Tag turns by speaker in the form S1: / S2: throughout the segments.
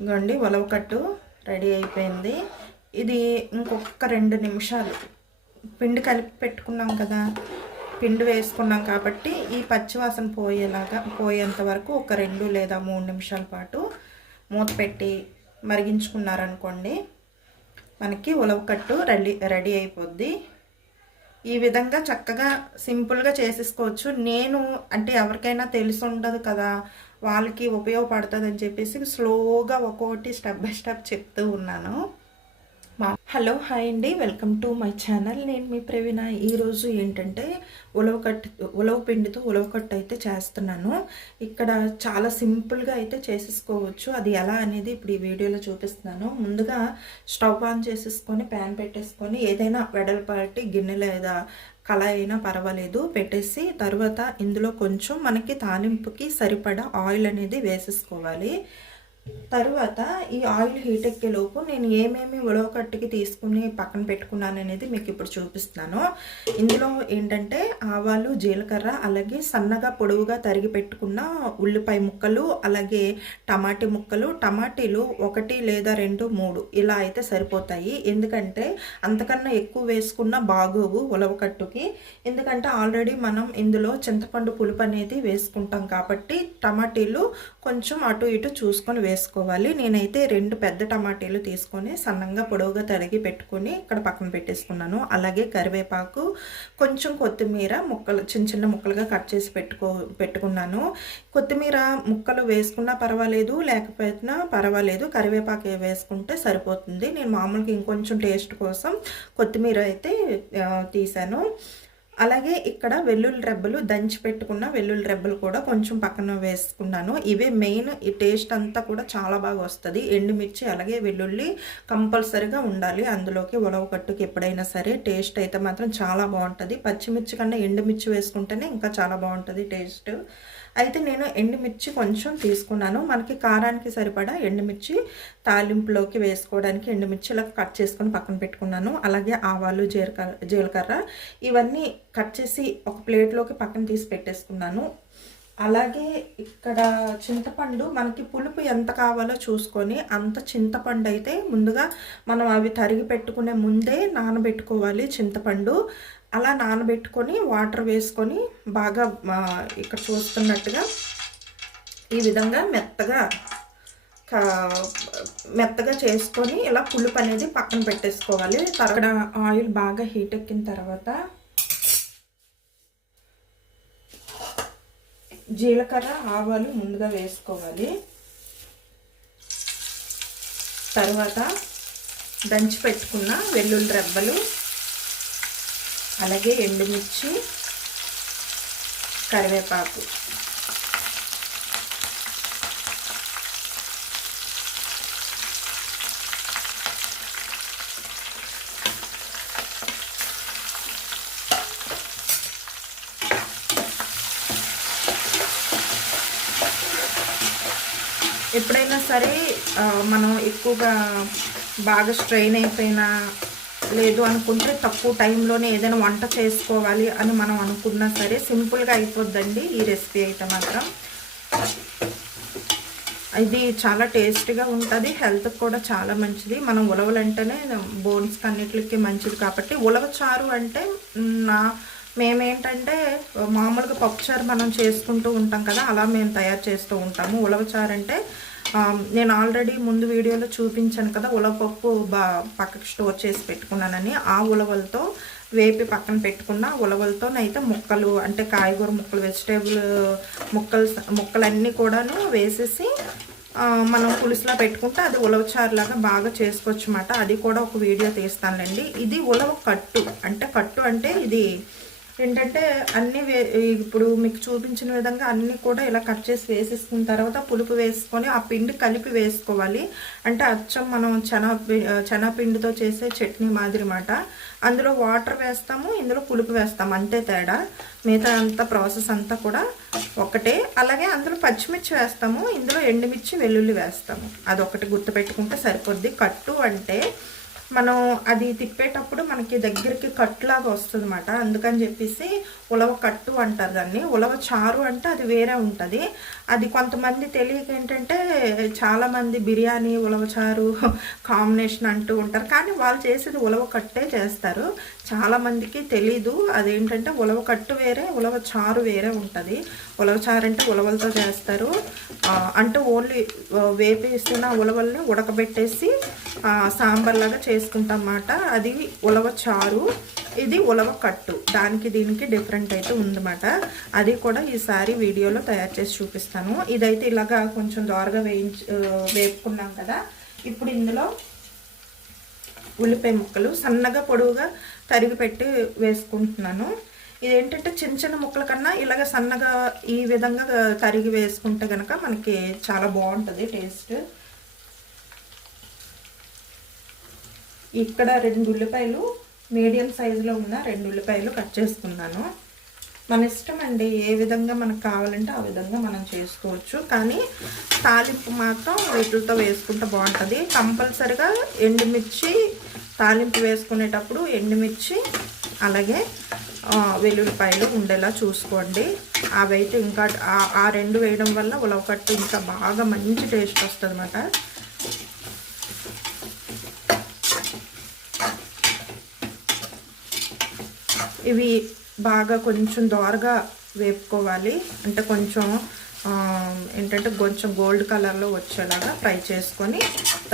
S1: ఇగోండి ఉలవ కట్టు రెడీ అయిపోయింది. ఇది ఇంకొక రెండు నిమిషాలు. పిండి కలిపి పెట్టుకున్నాం కదా పిండి వేసుకున్నాం కాబట్టి ఈ పచ్చివాసన పోయేలాగా పోయేంత వరకు ఒక రెండు లేదా మూడు నిమిషాల పాటు మూత పెట్టి మరిగించుకున్నారనుకోండి మనకి ఉలవకట్టు రెడీ రెడీ అయిపోద్ది. ఈ విధంగా చక్కగా సింపుల్గా చేసేసుకోవచ్చు. నేను అంటే ఎవరికైనా తెలిసి ఉండదు కదా వాళ్ళకి ఉపయోగపడుతుంది అని చెప్పేసి స్లోగా ఒక్కొక్కటి స్టెప్ బై స్టెప్ చెప్తూ ఉన్నాను. హలో హాయ్ అండి. Welcome to my channel. నేను మీ ప్రవీణ. ఈరోజు ఏంటంటే ఉలవకట్టు ఉలవ పిండితో ఉలవకట్టు అయితే చేస్తున్నాను. ఇక్కడ చాలా సింపుల్గా అయితే చేసేసుకోవచ్చు. అది ఎలా అనేది ఇప్పుడు ఈ వీడియోలో చూపిస్తున్నాను. ముందుగా స్టవ్ ఆన్ చేసేసుకొని ప్యాన్ పెట్టేసుకొని ఏదైనా వెడల్పాటి గిన్నె లేదా కళాయి అయినా పర్వాలేదు. పెట్టేసి తర్వాత ఇందులో కొంచెం మనకి తాలింపుకి సరిపడా ఆయిల్ అనేది వేసేసుకోవాలి. తరువాత ఈ ఆయిల్ హీట్ ఎక్కేలోపు నేను ఏమేమి ఉడవకట్టుకి తీసుకుని పక్కన పెట్టుకున్నాను అనేది మీకు ఇప్పుడు చూపిస్తున్నాను. ఇందులో ఏంటంటే ఆవాలు జీలకర్ర అలాగే సన్నగా పొడవుగా తరిగి పెట్టుకున్న ఉల్లిపాయ ముక్కలు అలాగే టమాటీ ముక్కలు టమాటీలు ఒకటి లేదా రెండు మూడు ఇలా అయితే సరిపోతాయి. ఎందుకంటే అంతకన్నా ఎక్కువ వేసుకున్న బాగోవు ఉలవకట్టుకి ఎందుకంటే ఆల్రెడీ మనం ఇందులో చింతపండు పులుపు అనేది వేసుకుంటాం కాబట్టి టమాటీలు కొంచెం అటు ఇటు చూసుకొని వేసుకుంటాం. వేసుకోవాలి నేనైతే రెండు పెద్ద టమాటీలు తీసుకొని సన్నంగా పొడవుగా తరిగి పెట్టుకొని ఇక్కడ పక్కన పెట్టేసుకున్నాను. అలాగే కరివేపాకు కొంచెం కొత్తిమీర ముక్కలు చిన్న చిన్న ముక్కలుగా కట్ చేసి పెట్టుకో పెట్టుకున్నాను. కొత్తిమీర ముక్కలు వేసుకున్నా పర్వాలేదు లేకపోయినా పర్వాలేదు. కరివేపాకు వేసుకుంటే సరిపోతుంది. నేను మామూలుగా ఇంకొంచెం టేస్ట్ కోసం కొత్తిమీర అయితే తీసాను. అలాగే ఇక్కడ వెల్లుల్లి రెబ్బలు దంచి పెట్టుకున్న వెల్లుల్లి రెబ్బలు కూడా కొంచెం పక్కన వేసుకున్నాను. ఇవే మెయిన్ ఈ టేస్ట్ అంతా కూడా చాలా బాగా వస్తుంది. ఎండుమిర్చి అలాగే వెల్లుల్లి కంపల్సరిగా ఉండాలి. అందులోకి ఉలవ కట్టుకి ఎప్పుడైనా సరే టేస్ట్ అయితే మాత్రం చాలా బాగుంటుంది. పచ్చిమిర్చి కన్నా ఎండుమిర్చి వేసుకుంటేనే ఇంకా చాలా బాగుంటుంది టేస్ట్ అయితే నేను ఎండుమిర్చి కొంచెం తీసుకున్నాను. మనకి కారానికి సరిపడా ఎండుమిర్చి తాలింపులోకి వేసుకోవడానికి ఎండుమిర్చి ఇలా కట్ చేసుకొని పక్కన పెట్టుకున్నాను. అలాగే ఆవాలు జీలకర్ర జీలకర్ర ఇవన్నీ కట్ చేసి ఒక ప్లేట్లోకి పక్కన తీసి పెట్టేసుకున్నాను. అలాగే ఇక్కడ చింతపండు మనకి పులుపు ఎంత కావాలో చూసుకొని అంత చింతపండు అయితే ముందుగా మనం అవి తరిగి పెట్టుకునే ముందే నానబెట్టుకోవాలి చింతపండు. అలా నానబెట్టుకొని వాటర్ వేసుకొని బాగా ఇక్కడ చూస్తున్నట్టుగా ఈ విధంగా మెత్తగా మెత్తగా చేసుకొని ఇలా పులుపు అనేది పక్కన పెట్టేసుకోవాలి. తర్వాత ఆయిల్ బాగా హీట్ ఎక్కిన తర్వాత జీలకర్ర ఆవాలు ముందుగా వేసుకోవాలి. తర్వాత దంచి పెట్టుకున్న వెల్లుల్లి రెబ్బలు అలాగే ఎండుమిర్చి కరివేపాకు. ఎప్పుడైనా సరే మనం ఎక్కువగా బాగా స్ట్రెయిన్ అయిపోయినా లేదు అనుకుంటే తక్కువ టైంలోనే ఏదైనా వంట చేసుకోవాలి అని మనం అనుకున్నా సరే సింపుల్గా అయిపోద్దండి ఈ రెసిపీ అయితే మాత్రం. ఇది చాలా టేస్ట్గా ఉంటుంది హెల్త్కి కూడా చాలా మంచిది. మనం ఉలవలంటేనే బోన్స్కి అన్నిటికి మంచిది కాబట్టి ఉలవ చారు అంటే నా మేమేంటంటే మామూలుగా పప్పుచారు మనం చేసుకుంటూ ఉంటాం కదా అలా మేము తయారు చేస్తూ ఉంటాము. ఉలవ చారు అంటే నేను ఆల్రెడీ ముందు వీడియోలో చూపించాను కదా ఉలవపప్పు బా పక్కకి స్టోర్ చేసి పెట్టుకున్నానని. ఆ ఉలవలతో వేపి పక్కన పెట్టుకున్న ఉలవలతోనైతే ముక్కలు అంటే కాయగూర ముక్కలు వెజిటేబుల్ ముక్కలు ముక్కలన్నీ కూడాను వేసేసి మనం పులుసులా పెట్టుకుంటే అది ఉలవచారులాగా బాగా చేసుకోవచ్చు అన్నమాట అది కూడా ఒక వీడియో తీస్తానులేండి. ఇది ఉలవ కట్టు. అంటే కట్టు అంటే ఇది ఏంటంటే అన్ని వే ఇప్పుడు మీకు చూపించిన విధంగా అన్ని కూడా ఇలా కట్ చేసి వేసేసుకున్న తర్వాత పులుపు వేసుకొని ఆ పిండి కలిపి వేసుకోవాలి. అంటే అచ్చం మనం చెనా చెనపిండితో చేసే చట్నీ మాదిరి మాట. అందులో వాటర్ వేస్తాము ఇందులో పులుపు వేస్తాము. అంతే తేడా. మిగతా అంతా ప్రాసెస్ అంతా కూడా ఒకటే. అలాగే అందులో పచ్చిమిర్చి వేస్తాము ఇందులో ఎండుమిర్చి వెల్లుల్లి వేస్తాము. అదొకటి గుర్తుపెట్టుకుంటే సరిపోద్ది. కట్టు అంటే మనం అది తిప్పేటప్పుడు మనకి దగ్గరికి కట్టులాగా వస్తుంది అనమాట అందుకని చెప్పేసి ఉలవ కట్టు అంటారు దాన్ని. ఉలవ చారు అంటే అది వేరే ఉంటుంది. అది కొంతమంది తెలియక ఏంటంటే చాలామంది బిర్యానీ ఉలవ చారు కాంబినేషన్ అంటూ ఉంటారు. కానీ వాళ్ళు చేసేది ఉలవ కట్టే చేస్తారు. చాలామందికి తెలీదు. అదేంటంటే ఉలవ కట్టు వేరే ఉలవ చారు వేరే ఉంటుంది. ఉలవ చారు అంటే ఉలవలతో చేస్తారు. అంటే ఓన్లీ వేపేస్తున్న ఉలవల్ని ఉడకబెట్టేసి సాంబార్లాగా చేసుకుంటాం అన్నమాట అది ఉలవ చారు ఇది ఉలవ కట్టు. దానికి దీనికి డిఫరెంట్ అయితే ఉందన్నమాట. అది కూడా ఈసారి వీడియోలో తయారు చేసి చూపిస్తాను. ఇదైతే ఇలాగా కొంచెం దోరగా వేయించి వేపుకున్నాం కదా. ఇప్పుడు ఇందులో ఉల్లిపాయ ముక్కలు సన్నగా పొడవుగా తరిగి పెట్టి వేసుకుంటున్నాను. ఇదేంటంటే చిన్న చిన్న ముక్కల కన్నా ఇలాగ సన్నగా ఈ విధంగా తరిగి వేసుకుంటే కనుక మనకి చాలా బాగుంటుంది టేస్ట్. ఇక్కడ రెండు ఉల్లిపాయలు మీడియం సైజులో ఉన్న రెండు ఉల్లిపాయలు కట్ చేసుకున్నాను. మన ఇష్టం అండి ఏ విధంగా మనకు కావాలంటే ఆ విధంగా మనం చేసుకోవచ్చు. కానీ తాలింపు మాత్రం వీటితో వేసుకుంటే బాగుంటుంది. కంపల్సరిగా ఎండుమిర్చి తాలింపు వేసుకునేటప్పుడు ఎండుమిర్చి అలాగే వెల్లుల్లిపాయలు ఉండేలా చూసుకోండి. అవి అయితే ఇంకా ఆ రెండు వేయడం వల్ల ఉలవకట్టు ఇంకా బాగా మంచి టేస్ట్ వస్తుంది అన్నమాట ఇవి బాగా కొంచెం దోరగా వేపుకోవాలి. అంటే కొంచెం ఏంటంటే కొంచెం గోల్డ్ కలర్లో వచ్చేలాగా ఫ్రై చేసుకొని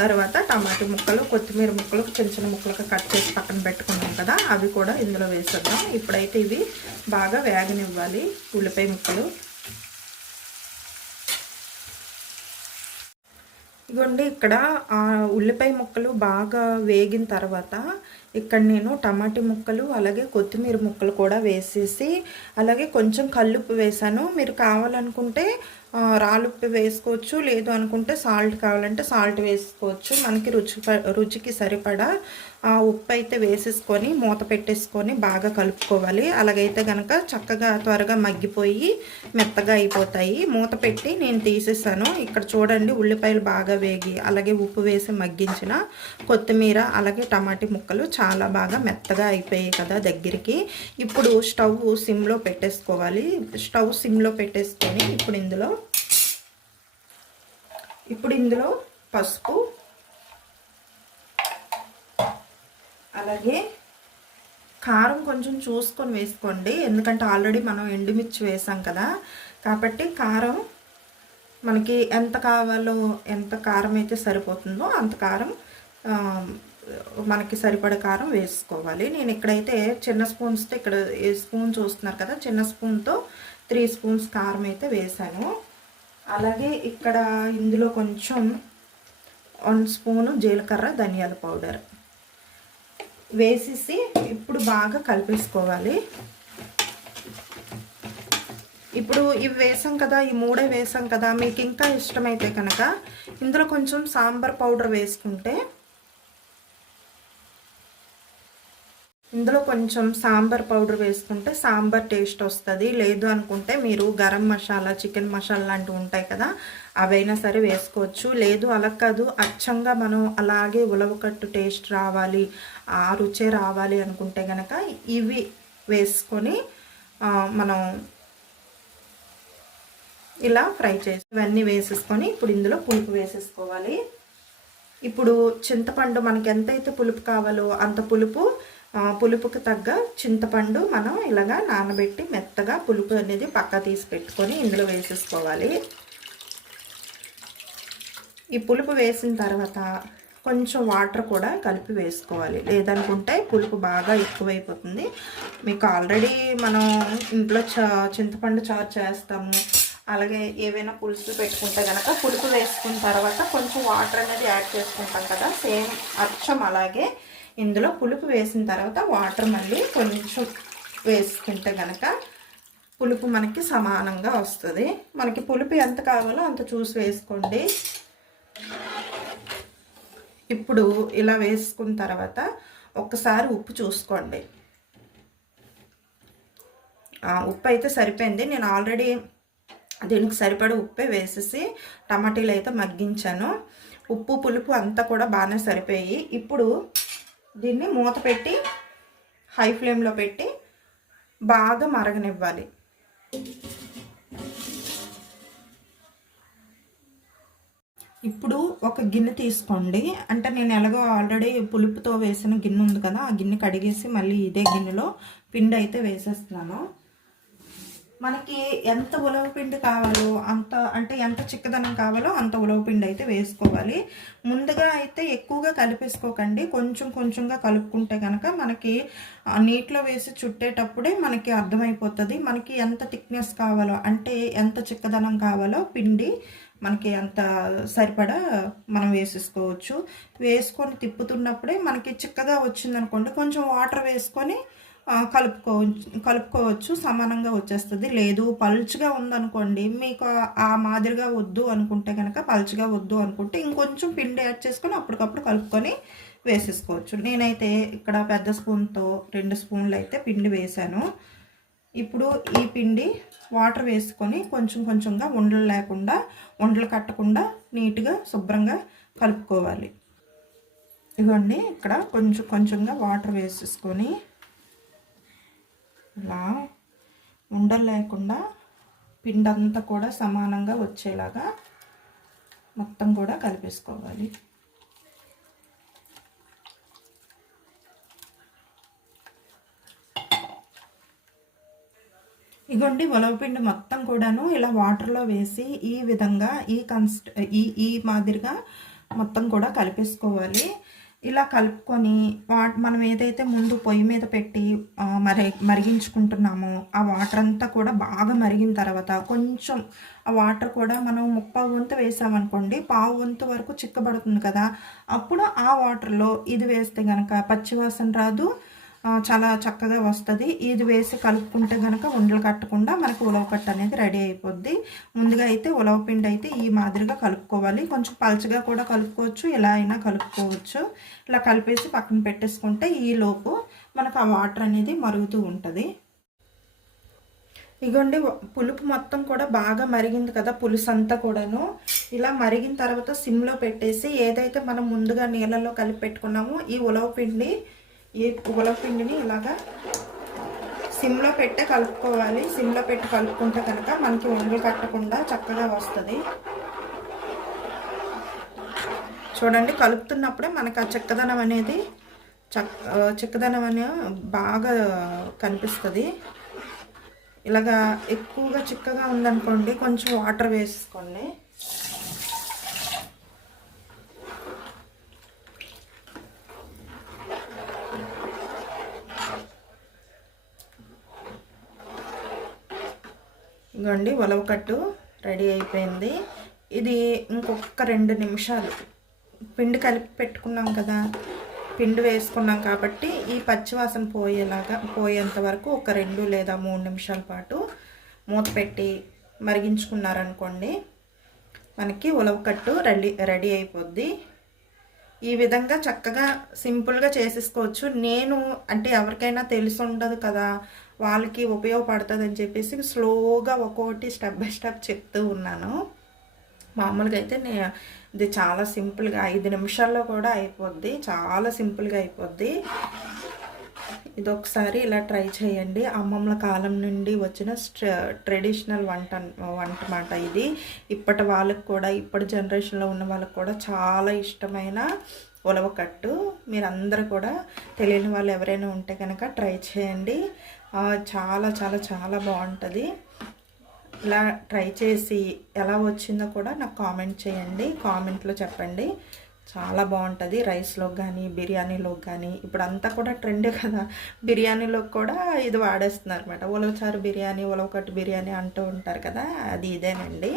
S1: తర్వాత టమాటా ముక్కలు కొత్తిమీర ముక్కలు చిన్న చిన్న ముక్కలుగా కట్ చేసి పక్కన పెట్టుకున్నాం కదా అవి కూడా ఇందులో వేసేద్దాం. ఇప్పుడైతే ఇవి బాగా వేగనివ్వాలి ఉల్లిపాయ ముక్కలు. ఇదిగోండి ఇక్కడ ఉల్లిపాయ ముక్కలు బాగా వేగిన తర్వాత ఇక్కడ నేను టమాటీ ముక్కలు అలాగే కొత్తిమీర ముక్కలు కూడా వేసేసి అలాగే కొంచెం కల్లుప్పు వేసాను. మీరు కావాలనుకుంటే రాలుప్పు వేసుకోవచ్చు లేదు అనుకుంటే సాల్ట్ కావాలంటే సాల్ట్ వేసుకోవచ్చు. మనకి రుచి రుచికి సరిపడా ఆ ఉప్పు అయితే వేసేసుకొని మూత పెట్టేసుకొని బాగా కలుపుకోవాలి. అలాగైతే కనుక చక్కగా త్వరగా మగ్గిపోయి మెత్తగా అయిపోతాయి. మూత పెట్టి నేను తీసేసాను. ఇక్కడ చూడండి ఉల్లిపాయలు బాగా వేగి అలాగే ఉప్పు వేసి మగ్గించిన కొత్తిమీర అలాగే టమాటీ ముక్కలు చాలా బాగా మెత్తగా అయిపోయాయి కదా దగ్గరికి. ఇప్పుడు స్టవ్ సిమ్లో పెట్టేసుకోవాలి. స్టవ్ సిమ్లో పెట్టేసుకొని ఇప్పుడు ఇందులో ఇప్పుడు ఇందులో పసుపు అలాగే కారం కొంచెం చూసుకొని వేసుకోండి. ఎందుకంటే ఆల్రెడీ మనం ఎండుమిర్చి వేసాం కదా. కాబట్టి కారం మనకి ఎంత కావాలో ఎంత కారం అయితే సరిపోతుందో అంత కారం మనకి సరిపడే కారం వేసుకోవాలి. నేను ఇక్కడైతే చిన్న స్పూన్స్తో ఇక్కడ స్పూన్ చూస్తున్నారు కదా. చిన్న స్పూన్తో త్రీ స్పూన్స్ కారం అయితే వేసాను. అలాగే ఇక్కడ ఇందులో కొంచెం వన్ స్పూను జీలకర్ర ధనియాల పౌడర్. వేసేసి ఇప్పుడు బాగా కలిపేసుకోవాలి. ఇప్పుడు ఇవి వేసాం కదా ఈ మూడే వేసాం కదా మీకు ఇంకా ఇష్టమైతే కనుక ఇందులో కొంచెం సాంబార్ పౌడర్ వేసుకుంటే ఇందులో కొంచెం సాంబార్ పౌడర్ వేసుకుంటే సాంబార్ టేస్ట్ వస్తుంది. లేదు అనుకుంటే మీరు గరం మసాలా చికెన్ మసాలా లాంటివి ఉంటాయి కదా అవైనా సరే వేసుకోవచ్చు. లేదు అలా కాదు అచ్చంగా మనం అలాగే ఉలవకట్టు టేస్ట్ రావాలి ఆ రుచే రావాలి అనుకుంటే కనుక ఇవి వేసుకొని మనం ఇలా ఫ్రై చేసి ఇవన్నీ వేసేసుకొని ఇప్పుడు ఇందులో పులుపు వేసేసుకోవాలి. ఇప్పుడు చింతపండు మనకి ఎంతైతే పులుపు కావాలో అంత పులుపు పులుపుకి తగ్గ చింతపండు మనం ఇలాగా నానబెట్టి మెత్తగా పులుపు అనేది పక్క తీసి పెట్టుకొని ఇందులో వేసేసుకోవాలి. ఈ పులుపు వేసిన తర్వాత కొంచెం వాటర్ కూడా కలిపి వేసుకోవాలి. లేదనుకుంటే పులుపు బాగా ఎక్కువైపోతుంది. మీకు ఆల్రెడీ మనం ఇంట్లో చా చింతపండు చారు చేస్తాము. అలాగే ఏవైనా పులుసులు పెట్టుకుంటే కనుక పులుపు వేసుకున్న తర్వాత కొంచెం వాటర్ అనేది యాడ్ చేసుకుంటాం కదా. సేమ్ అచ్చం అలాగే ఇందులో పులుపు వేసిన తర్వాత వాటర్ మళ్ళీ కొంచెం వేసుకుంటే కనుక పులుపు మనకి సమానంగా వస్తుంది. మనకి పులుపు ఎంత కావాలో అంత చూసి వేసుకోండి. ఇప్పుడు ఇలా వేసుకున్న తర్వాత ఒక్కసారి ఉప్పు చూసుకోండి. ఉప్పు అయితే సరిపోయింది. నేను ఆల్రెడీ దీనికి సరిపడే ఉప్పే వేసేసి టమాటీలు అయితే మగ్గించాను. ఉప్పు పులుపు అంతా కూడా బాగానే సరిపోయి ఇప్పుడు దీన్ని మూత పెట్టి హై ఫ్లేమ్లో పెట్టి బాగా మరగనివ్వాలి. ఇప్పుడు ఒక గిన్నె తీసుకోండి. అంటే నేను ఎలాగో ఆల్రెడీ పులుపుతో వేసిన గిన్నె ఉంది కదా ఆ గిన్నె కడిగేసి మళ్ళీ ఇదే గిన్నెలో పిండి అయితే వేసేస్తున్నాను. మనకి ఎంత ఉలవ పిండి కావాలో అంత అంటే ఎంత చిక్కదనం కావాలో అంత ఉలవ పిండి అయితే వేసుకోవాలి. ముందుగా అయితే ఎక్కువగా కలిపేసుకోకండి. కొంచెం కొంచెంగా కలుపుకుంటే కనుక మనకి నీటిలో వేసి చుట్టేటప్పుడే మనకి అర్థమైపోతుంది. మనకి ఎంత థిక్నెస్ కావాలో అంటే ఎంత చిక్కదనం కావాలో పిండి మనకి అంత సరిపడా మనం వేసేసుకోవచ్చు. వేసుకొని తిప్పుతున్నప్పుడే మనకి చిక్కగా వచ్చిందనుకోండి కొంచెం వాటర్ వేసుకొని కలుపుకో కలుపుకోవచ్చు సమానంగా వచ్చేస్తుంది. లేదు పలుచగా ఉందనుకోండి మీకు ఆ మాదిరిగా వద్దు అనుకుంటే కనుక పలుచగా వద్దు అనుకుంటే ఇంకొంచెం పిండి యాడ్ చేసుకొని అప్పటికప్పుడు కలుపుకొని వేసేసుకోవచ్చు. నేనైతే ఇక్కడ పెద్ద స్పూన్తో రెండు స్పూన్లు అయితే పిండి వేశాను. ఇప్పుడు ఈ పిండి వాటర్ వేసుకొని కొంచెం కొంచెంగా ఉండలు లేకుండా ఉండలు కట్టకుండా నీట్గా శుభ్రంగా కలుపుకోవాలి. ఇవ్వండి ఇక్కడ కొంచెం కొంచెంగా వాటర్ వేసేసుకొని ఇలా ఉండలు లేకుండా పిండి అంతా కూడా సమానంగా వచ్చేలాగా మొత్తం కూడా కలిపేసుకోవాలి. ఇగోండి ఉలవపిండి మొత్తం కూడాను ఇలా వాటర్లో వేసి ఈ విధంగా ఈ కన్స్ట్ ఈ ఈ మాదిరిగా మొత్తం కూడా కలిపేసుకోవాలి. ఇలా కలుపుకొని వా మనం ఏదైతే ముందు పొయ్యి మీద పెట్టి మరి మరిగించుకుంటున్నామో ఆ వాటర్ అంతా కూడా బాగా మరిగిన తర్వాత కొంచెం ఆ వాటర్ కూడా మనం ముప్పావు వంతు వేసామనుకోండి పావు వంతు వరకు చిక్కబడుతుంది కదా. అప్పుడు ఆ వాటర్లో ఇది వేస్తే కనుక పచ్చివాసన రాదు చాలా చక్కగా వస్తుంది. ఇది వేసి కలుపుకుంటే కనుక ఉండలు కట్టకుండా మనకు ఉలవకట్ట అనేది రెడీ అయిపోద్ది. ముందుగా అయితే ఉలవ పిండి అయితే ఈ మాదిరిగా కలుపుకోవాలి. కొంచెం పలచగా కూడా కలుపుకోవచ్చు ఎలా అయినా కలుపుకోవచ్చు. ఇలా కలిపేసి పక్కన పెట్టేసుకుంటే ఈలోపు మనకు ఆ వాటర్ అనేది మరుగుతూ ఉంటుంది. ఇగోండి పులుపు మొత్తం కూడా బాగా మరిగింది కదా పులుసు అంతా కూడాను. ఇలా మరిగిన తర్వాత సిమ్లో పెట్టేసి ఏదైతే మనం ముందుగా నీళ్ళలో కలిపి పెట్టుకున్నామో ఈ ఉలవ పిండి ఈ పువ్వుల పిండిని ఇలాగా సిమ్లో పెట్టి కలుపుకోవాలి. సిమ్లో పెట్టి కలుపుకుంటే కనుక మనకి వండలు కట్టకుండా చక్కగా వస్తుంది. చూడండి కలుపుతున్నప్పుడే మనకు ఆ చెక్కదనం అనేది చక్ చెక్కదనం అనేది బాగా కనిపిస్తుంది. ఇలాగా ఎక్కువగా చిక్కగా ఉందనుకోండి కొంచెం వాటర్ వేసుకోండి. ఇదిగోండి ఉలవకట్టు రెడీ అయిపోయింది. ఇది ఇంకొక రెండు నిమిషాలు. పిండి కలిపి పెట్టుకున్నాం కదా పిండి వేసుకున్నాం కాబట్టి ఈ పచ్చివాసన పోయేలాగా పోయేంత వరకు ఒక రెండు లేదా మూడు నిమిషాల పాటు మూత పెట్టి మరిగించుకున్నారనుకోండి మనకి ఉలవకట్టు రెడీ రెడీ అయిపోద్ది. ఈ విధంగా చక్కగా సింపుల్గా చేసేసుకోవచ్చు. నేను అంటే ఎవరికైనా తెలిసి ఉండదు కదా వాళ్ళకి ఉపయోగపడుతుంది అని చెప్పేసి స్లోగా ఒక్కొక్కటి స్టెప్ బై స్టెప్ చెప్తూ ఉన్నాను. మామూలుగా అయితే నే ఇది చాలా సింపుల్గా ఐదు నిమిషాల్లో కూడా అయిపోద్ది. చాలా సింపుల్గా అయిపోద్ది. ఇది ఒకసారి ఇలా ట్రై చేయండి. అమ్మమ్మల కాలం నుండి వచ్చిన ట్రెడిషనల్ వంట వంట మాట ఇది. ఇప్పటి వాళ్ళకి కూడా ఇప్పటి జనరేషన్లో ఉన్న వాళ్ళకి కూడా చాలా ఇష్టమైన ఉలవకట్టు. మీరందరూ కూడా తెలియని వాళ్ళు ఎవరైనా ఉంటే కనుక ట్రై చేయండి. చాలా చాలా చాలా బాగుంటుంది. ఇలా ట్రై చేసి ఎలా వచ్చిందో కూడా నాకు కామెంట్ చేయండి. కామెంట్లో చెప్పండి. చాలా బాగుంటుంది. రైస్లోకి కానీ బిర్యానీలోకి కానీ ఇప్పుడు అంతా కూడా ట్రెండ్ కదా. బిర్యానీలోకి కూడా ఇది వాడేస్తున్నారు అనమాట ఉలవచారు బిర్యానీ ఉలవకట్టు బిర్యానీ అంటూ ఉంటారు కదా. అది ఇదేనండి.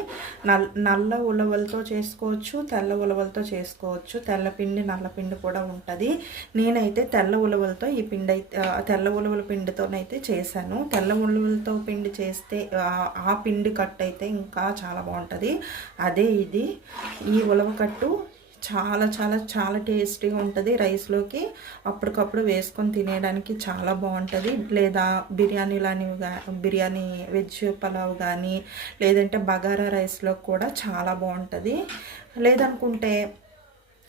S1: నల్ నల్ల ఉలవలతో చేసుకోవచ్చు తెల్ల ఉలవలతో చేసుకోవచ్చు. తెల్ల పిండి నల్ల పిండి కూడా ఉంటుంది. నేనైతే తెల్ల ఉలవలతో ఈ పిండి అయితే తెల్ల ఉలవల పిండితోనైతే చేశాను. తెల్ల ఉలవలతో పిండి చేస్తే ఆ పిండి కట్టు అయితే ఇంకా చాలా బాగుంటుంది. అదే ఇది. ఈ ఉలవకట్టు చాలా చాలా చాలా టేస్టీగా ఉంటుంది రైస్లోకి. అప్పటికప్పుడు వేసుకొని తినేయడానికి చాలా బాగుంటుంది. లేదా బిర్యానీ లాంటివి బిర్యానీ వెజ్ పలావ్ కానీ లేదంటే బగారా రైస్లో కూడా చాలా బాగుంటుంది. లేదనుకుంటే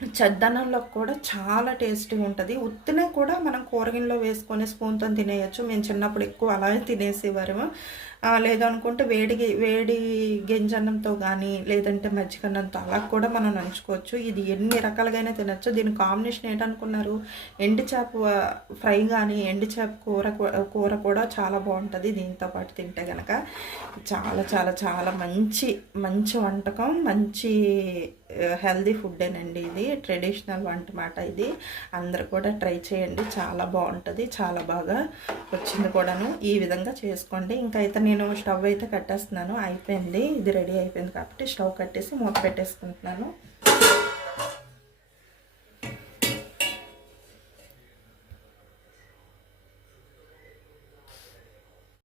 S1: చద్దనంలో కూడా చాలా టేస్టీ ఉంటుంది. ఉత్తినే కూడా మనం కూరగిన్నెలో వేసుకొని స్పూన్తో తినేయచ్చు. మేము చిన్నప్పుడు ఎక్కువ అలాగే తినేసేవారు లేదనుకుంటే వేడి వేడి గింజన్నంతో కానీ లేదంటే మజ్జిగన్నంతో అలా కూడా మనం నంచుకోవచ్చు. ఇది ఎన్ని రకాలుగానే తినచ్చు. దీని కాంబినేషన్ ఏంటనుకున్నారు? ఎండు చేప ఫ్రై కానీ ఎండు చేప కూర కూర కూడా చాలా బాగుంటుంది. దీంతో పాటు తింటే కనుక చాలా చాలా చాలా మంచి మంచి వంటకం మంచి హెల్దీ ఫుడ్డేనండి ఇది. ట్రెడిషనల్ వంట మాట ఇది. అందరు కూడా ట్రై చేయండి. చాలా బాగుంటుంది. చాలా బాగా వచ్చింది కూడాను. ఈ విధంగా చేసుకోండి. ఇంకా అయితే నేను స్టవ్ అయితే కట్టేస్తున్నాను. అయిపోయింది. ఇది రెడీ అయిపోయింది కాబట్టి స్టవ్ కట్టేసి మూత పెట్టేసుకుంటున్నాను.